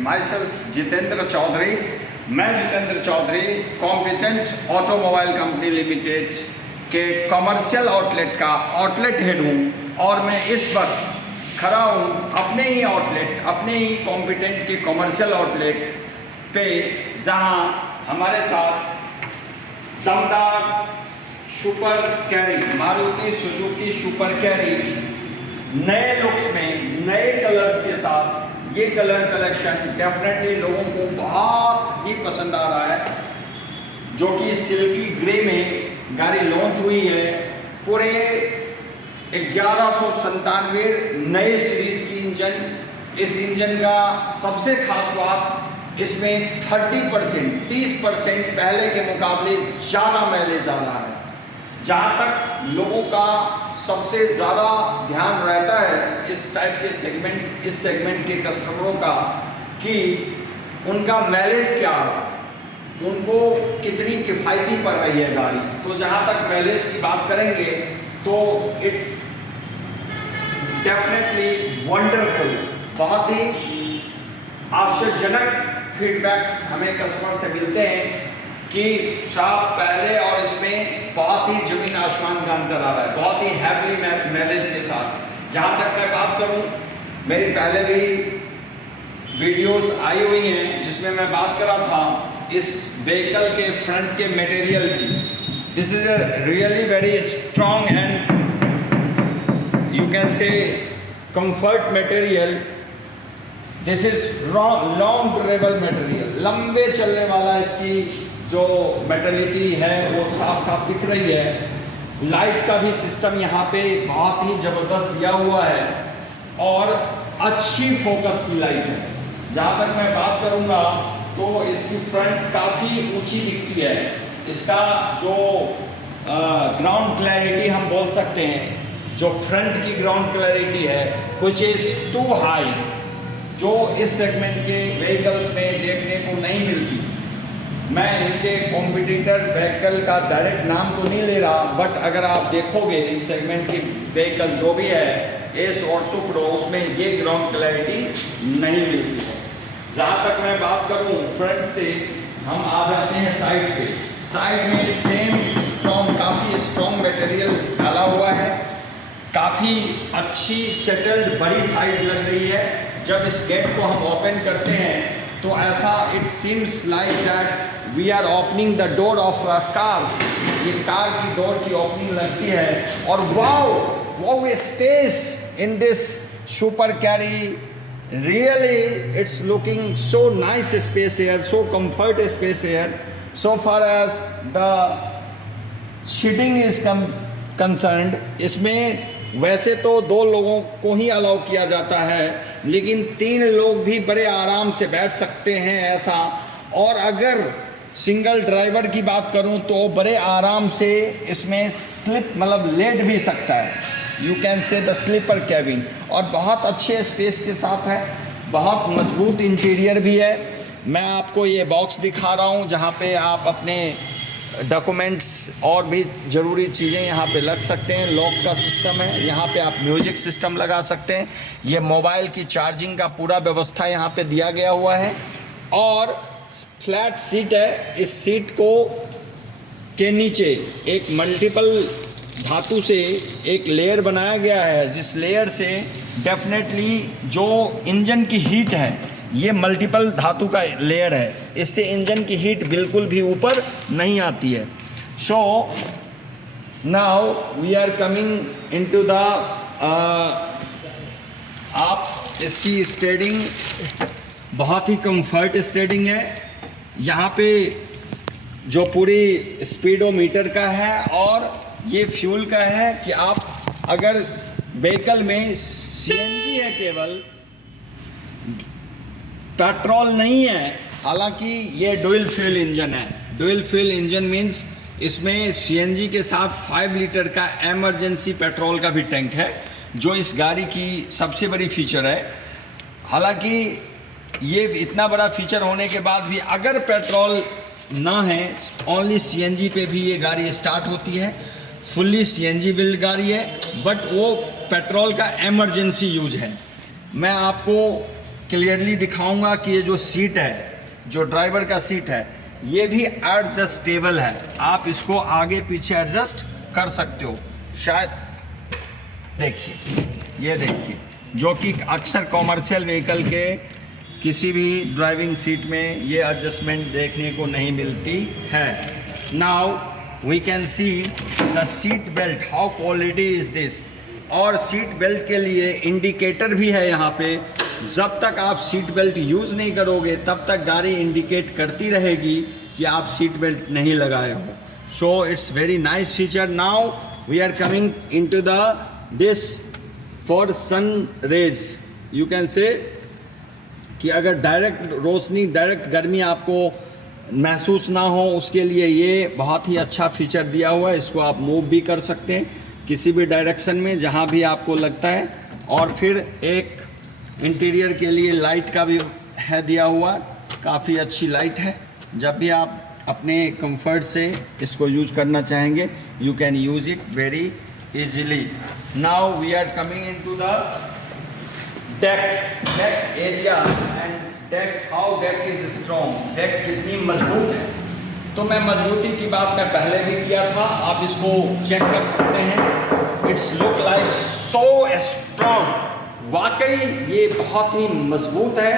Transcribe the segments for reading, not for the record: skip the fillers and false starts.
My self Jitendra Chaudhary. मैं Jitendra Chaudhary competent automobile company limited के commercial outlet का आउटलेट हेड हूँ और मैं इस वक्त खड़ा हूँ अपने ही आउटलेट, अपने ही कॉम्पिटेंट के कमर्शियल आउटलेट पे, जहाँ हमारे साथ दमदार super carry, Maruti Suzuki super carry नए लुक्स में नए कलर्स के साथ, ये कलर कलेक्शन डेफिनेटली लोगों को बहुत ही पसंद आ रहा है, जो कि सिल्की ग्रे में गाड़ी लॉन्च हुई है। पूरे 1197 नए सीरीज की इंजन। इस इंजन का सबसे खास बात, इसमें 30% पहले के मुकाबले ज़्यादा माइलेज आ रहा है। जहाँ तक लोगों का सबसे ज़्यादा ध्यान रहता है इस टाइप के सेगमेंट, इस सेगमेंट के कस्टमरों का, कि उनका माइलेज क्या आ रहा है, उनको कितनी किफ़ायती पड़ रही है गाड़ी। तो जहाँ तक माइलेज की बात करेंगे तो इट्स डेफिनेटली वंडरफुल। बहुत ही आश्चर्यजनक फीडबैक्स हमें कस्टमर से मिलते हैं कि साहब पहले और इसमें बहुत ही ज़मीन आसमान का अंतर आ रहा है, बहुत ही हैवी माइलेज के साथ। जहाँ तक मैं बात करूँ, मेरी पहले भी वीडियोस आई हुई हैं जिसमें मैं बात कर रहा था इस व्हीकल के फ्रंट के मटेरियल की। This is a really very strong and you can से comfort material. This is long durable material, लंबे चलने वाला इसकी जो मेटलिटी है वो साफ साफ दिख रही है। लाइट का भी सिस्टम यहाँ पे बहुत ही ज़बरदस्त दिया हुआ है और अच्छी फोकस की लाइट है। जहाँ तक मैं बात करूँगा तो इसकी फ्रंट काफ़ी ऊंची दिखती है। इसका जो ग्राउंड क्लैरिटी हम बोल सकते हैं, जो फ्रंट की ग्राउंड क्लैरिटी है विच इज़ टू हाई, जो इस सेगमेंट के व्हीकल्स में देखने को नहीं मिलती। मैं इनके कॉम्पिटिटर व्हीकल का डायरेक्ट नाम तो नहीं ले रहा, बट अगर आप देखोगे इस सेगमेंट की व्हीकल जो भी है एस और सुप्रो, उसमें ये ग्राउंड क्लैरिटी नहीं मिलती है। जहाँ तक मैं बात करूँ फ्रंट से, हम आ जाते हैं साइड पे। साइड में सेम स्ट्रॉन्ग, काफ़ी स्ट्रॉन्ग मटेरियल डाला हुआ है, काफ़ी अच्छी सेटल्ड बड़ी साइड लग रही है। जब इस गेट को हम ओपन करते हैं तो ऐसा it seems like that we are opening the door of cars. ये कार की डोर की ओपनिंग लगती है। और wow space in this super carry, really it's looking so nice space here, so comfort space here. So far as the seating is concerned, इसमें वैसे तो 2 लोगों को ही अलाउ किया जाता है, लेकिन 3 लोग भी बड़े आराम से बैठ सकते हैं ऐसा। और अगर सिंगल ड्राइवर की बात करूं तो बड़े आराम से इसमें स्लिप, मतलब लेट भी सकता है। You can say the sleeper cabin, और बहुत अच्छे स्पेस के साथ है, बहुत मजबूत इंटीरियर भी है। मैं आपको ये बॉक्स दिखा रहा हूं जहां पे आप अपने डॉक्यूमेंट्स और भी ज़रूरी चीज़ें यहाँ पे लग सकते हैं। लॉक का सिस्टम है, यहाँ पे आप म्यूजिक सिस्टम लगा सकते हैं। ये मोबाइल की चार्जिंग का पूरा व्यवस्था यहाँ पे दिया गया हुआ है। और फ्लैट सीट है। इस सीट को के नीचे एक मल्टीपल धातु से एक लेयर बनाया गया है, जिस लेयर से डेफिनेटली जो इंजन की हीट है, ये मल्टीपल धातु का लेयर है, इससे इंजन की हीट बिल्कुल भी ऊपर नहीं आती है। So now we are coming into the आप इसकी स्टेयरिंग बहुत ही कंफर्ट स्टेयरिंग है। यहाँ पे जो पूरी स्पीडोमीटर का है और ये फ्यूल का है कि आप अगर व्हीकल में सीएनजी है, केवल पेट्रोल नहीं है, हालांकि ये डुअल फ्यूल इंजन है। डुअल फ्यूल इंजन मीन्स इसमें सीएनजी के साथ 5 लीटर का एमरजेंसी पेट्रोल का भी टैंक है, जो इस गाड़ी की सबसे बड़ी फीचर है। हालांकि ये इतना बड़ा फीचर होने के बाद भी अगर पेट्रोल ना है, ओनली सीएनजी पे भी ये गाड़ी स्टार्ट होती है। फुल्ली सीएनजी बिल्ड गाड़ी है, बट वो पेट्रोल का एमरजेंसी यूज है। मैं आपको क्लियरली दिखाऊंगा कि ये जो सीट है, जो ड्राइवर का सीट है, ये भी एडजस्टेबल है। आप इसको आगे पीछे एडजस्ट कर सकते हो। शायद देखिए, ये देखिए, जो कि अक्सर कॉमर्शियल व्हीकल के किसी भी ड्राइविंग सीट में ये एडजस्टमेंट देखने को नहीं मिलती है। Now we can see the seat belt, how quality is this. और सीट बेल्ट के लिए इंडिकेटर भी है यहाँ पे। जब तक आप सीट बेल्ट यूज़ नहीं करोगे तब तक गाड़ी इंडिकेट करती रहेगी कि आप सीट बेल्ट नहीं लगाए हो। So it's very nice feature. Now we are coming into the this for sun rays. You can say कि अगर डायरेक्ट रोशनी, डायरेक्ट गर्मी आपको महसूस ना हो, उसके लिए ये बहुत ही अच्छा फीचर दिया हुआ है। इसको आप मूव भी कर सकते हैं किसी भी डायरेक्शन में जहाँ भी आपको लगता है। और फिर एक इंटीरियर के लिए लाइट का भी है दिया हुआ, काफ़ी अच्छी लाइट है। जब भी आप अपने कंफर्ट से इसको यूज़ करना चाहेंगे, you can use it very easily. Now we are coming into the deck area and deck, how deck is strong. Deck कितनी मजबूत है, तो मैं मजबूती की बात मैं पहले भी किया था, आप इसको चेक कर सकते हैं। It's look like so strong. वाकई ये बहुत ही मजबूत है।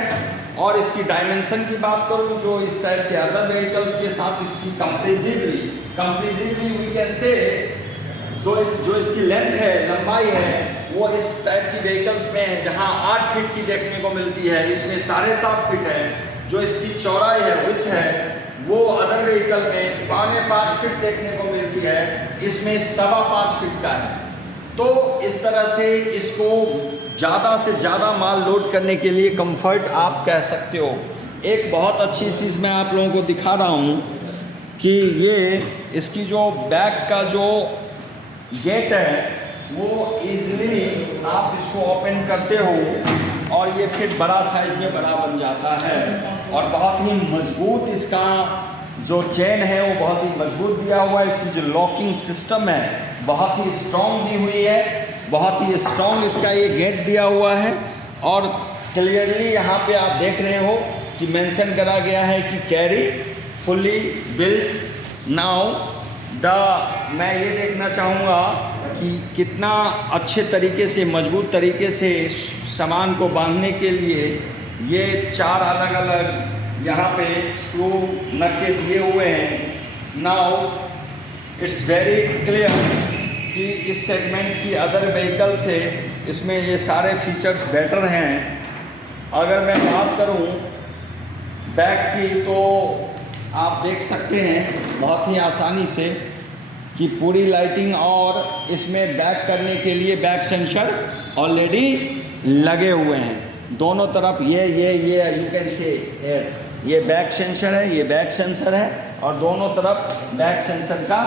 और इसकी डायमेंशन की बात करूँ, जो इस टाइप के अदर व्हीकल्स के साथ इसकी कंपेरेटिवली वी कैन से, जो इसकी लेंथ है, लंबाई है, वो इस टाइप की व्हीकल्स में जहाँ 8 फीट की देखने को मिलती है, इसमें 7.5 फीट है। जो इसकी चौड़ाई है, विड्थ है, वो अदर व्हीकल में 5.25 फीट देखने को मिलती है, इसमें 5.25 फीट का है। तो इस तरह से इसको ज़्यादा से ज़्यादा माल लोड करने के लिए कंफर्ट आप कह सकते हो। एक बहुत अच्छी चीज़ मैं आप लोगों को दिखा रहा हूँ कि ये इसकी जो बैक का जो गेट है, वो इजीली आप इसको ओपन करते हो और ये फिर बड़ा साइज में बड़ा बन जाता है। और बहुत ही मजबूत इसका जो चेन है वो बहुत ही मजबूत दिया हुआ है। इसकी जो लॉकिंग सिस्टम है बहुत ही स्ट्रॉन्ग दी हुई है, बहुत ही स्ट्रॉन्ग इसका ये गेट दिया हुआ है। और क्लियरली यहाँ पे आप देख रहे हो कि मेंशन करा गया है कि कैरी फुल्ली बिल्ट। नाउ मैं ये देखना चाहूँगा कि कितना अच्छे तरीके से, मजबूत तरीके से सामान को बांधने के लिए ये 4 अलग अलग यहाँ पे स्क्रू नक्के दिए हुए हैं। नाउ इट्स वेरी क्लियर कि इस सेगमेंट की अदर व्हीकल से इसमें ये सारे फीचर्स बेटर हैं। अगर मैं बात करूँ बैक की, तो आप देख सकते हैं बहुत ही आसानी से कि पूरी लाइटिंग, और इसमें बैक करने के लिए बैक सेंसर ऑलरेडी लगे हुए हैं दोनों तरफ। ये यू कैन से ये बैक सेंसर है, ये बैक सेंसर है, और दोनों तरफ बैक सेंसर का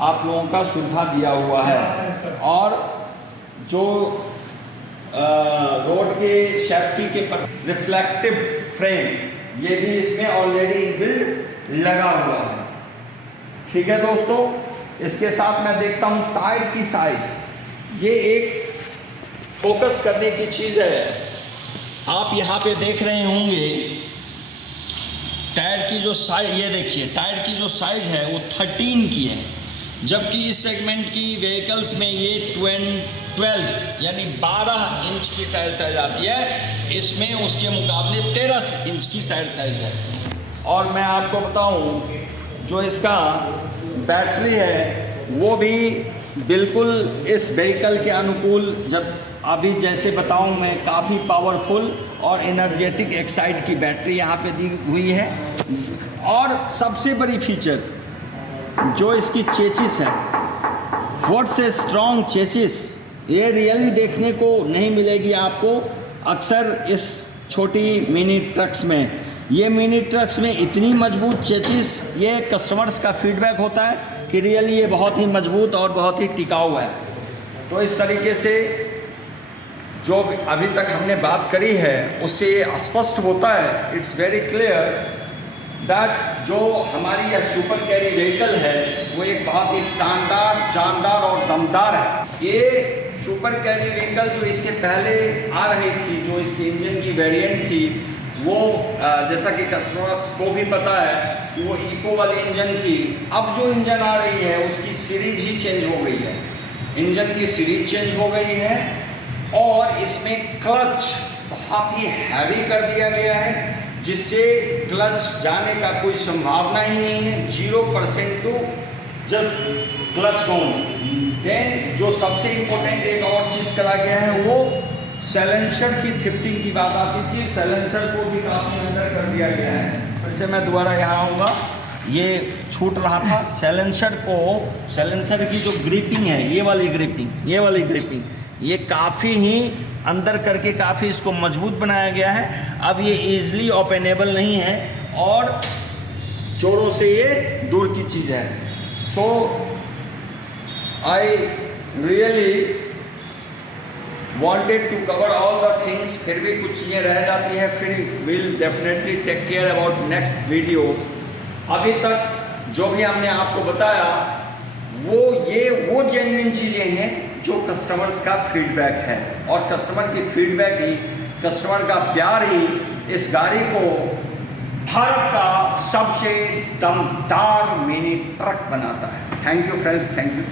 आप लोगों का सुविधा दिया हुआ है। और जो रोड के सेफ्टी के रिफ्लेक्टिव फ्रेम, ये भी इसमें ऑलरेडी इनबिल्ट लगा हुआ है। ठीक है दोस्तों, इसके साथ मैं देखता हूँ टायर की साइज। ये एक फोकस करने की चीज़ है। आप यहाँ पे देख रहे होंगे टायर की जो साइज, ये देखिए टायर की जो साइज है वो 13 की है, जबकि इस सेगमेंट की व्हीकल्स में ये 12 यानी 12 इंच की टायर साइज आती है। इसमें उसके मुकाबले 13 इंच की टायर साइज है। और मैं आपको बताऊं, जो इसका बैटरी है वो भी बिल्कुल इस व्हीकल के अनुकूल, जब अभी जैसे बताऊं मैं, काफ़ी पावरफुल और एनर्जेटिक एक्साइड की बैटरी यहाँ पे दी हुई है। और सबसे बड़ी फीचर जो इसकी चेचिस है, व्हाट्स ए स्ट्रॉन्ग चेचिस, ये रियली देखने को नहीं मिलेगी आपको अक्सर इस छोटी मिनी ट्रक्स में। ये मिनी ट्रक्स में इतनी मजबूत चेचिस, ये कस्टमर्स का फीडबैक होता है कि रियली ये बहुत ही मजबूत और बहुत ही टिकाऊ है। तो इस तरीके से जो अभी तक हमने बात करी है उससे ये स्पष्ट होता है, इट्स वेरी क्लियर दैट जो हमारी यह सुपर कैरी व्हीकल है वो एक बहुत ही शानदार, जानदार और दमदार है। ये सुपर कैरी व्हीकल जो इससे पहले आ रही थी, जो इसकी इंजन की वेरिएंट थी, वो जैसा कि कस्टमर्स को भी पता है कि वो इको वाली इंजन थी। अब जो इंजन आ रही है उसकी सीरीज ही चेंज हो गई है, इंजन की सीरीज चेंज हो गई है और इसमें क्लच बहुत ही हैवी कर दिया गया है, जिससे क्लच जाने का कोई संभावना ही नहीं है। 0% to just clutch down. Then जो सबसे इम्पोर्टेंट एक और चीज़ करा गया है वो साइलेंसर की थिफ्टिंग की बात आती थी, साइलेंसर को भी काफ़ी अंदर कर दिया गया है। फिर से मैं दोबारा यहाँ आऊँगा, ये छूट रहा था। साइलेंसर की जो ग्रिपिंग है, ये वाली ग्रिपिंग ये काफ़ी ही अंदर करके काफ़ी इसको मजबूत बनाया गया है। अब ये ईजिली ओपनेबल नहीं है और चोरों से ये दूर की चीज़ है। So I really wanted to cover all the things, फिर भी कुछ चीज़ें रह जाती है, फिर will definitely take care about next videos. अभी तक जो भी हमने आपको बताया वो जेन्युइन चीज़ें हैं जो कस्टमर्स का फीडबैक है, और कस्टमर की फीडबैक ही, कस्टमर का प्यार ही इस गाड़ी को भारत का सबसे दमदार मिनी ट्रक बनाता है। Thank you friends, thank you.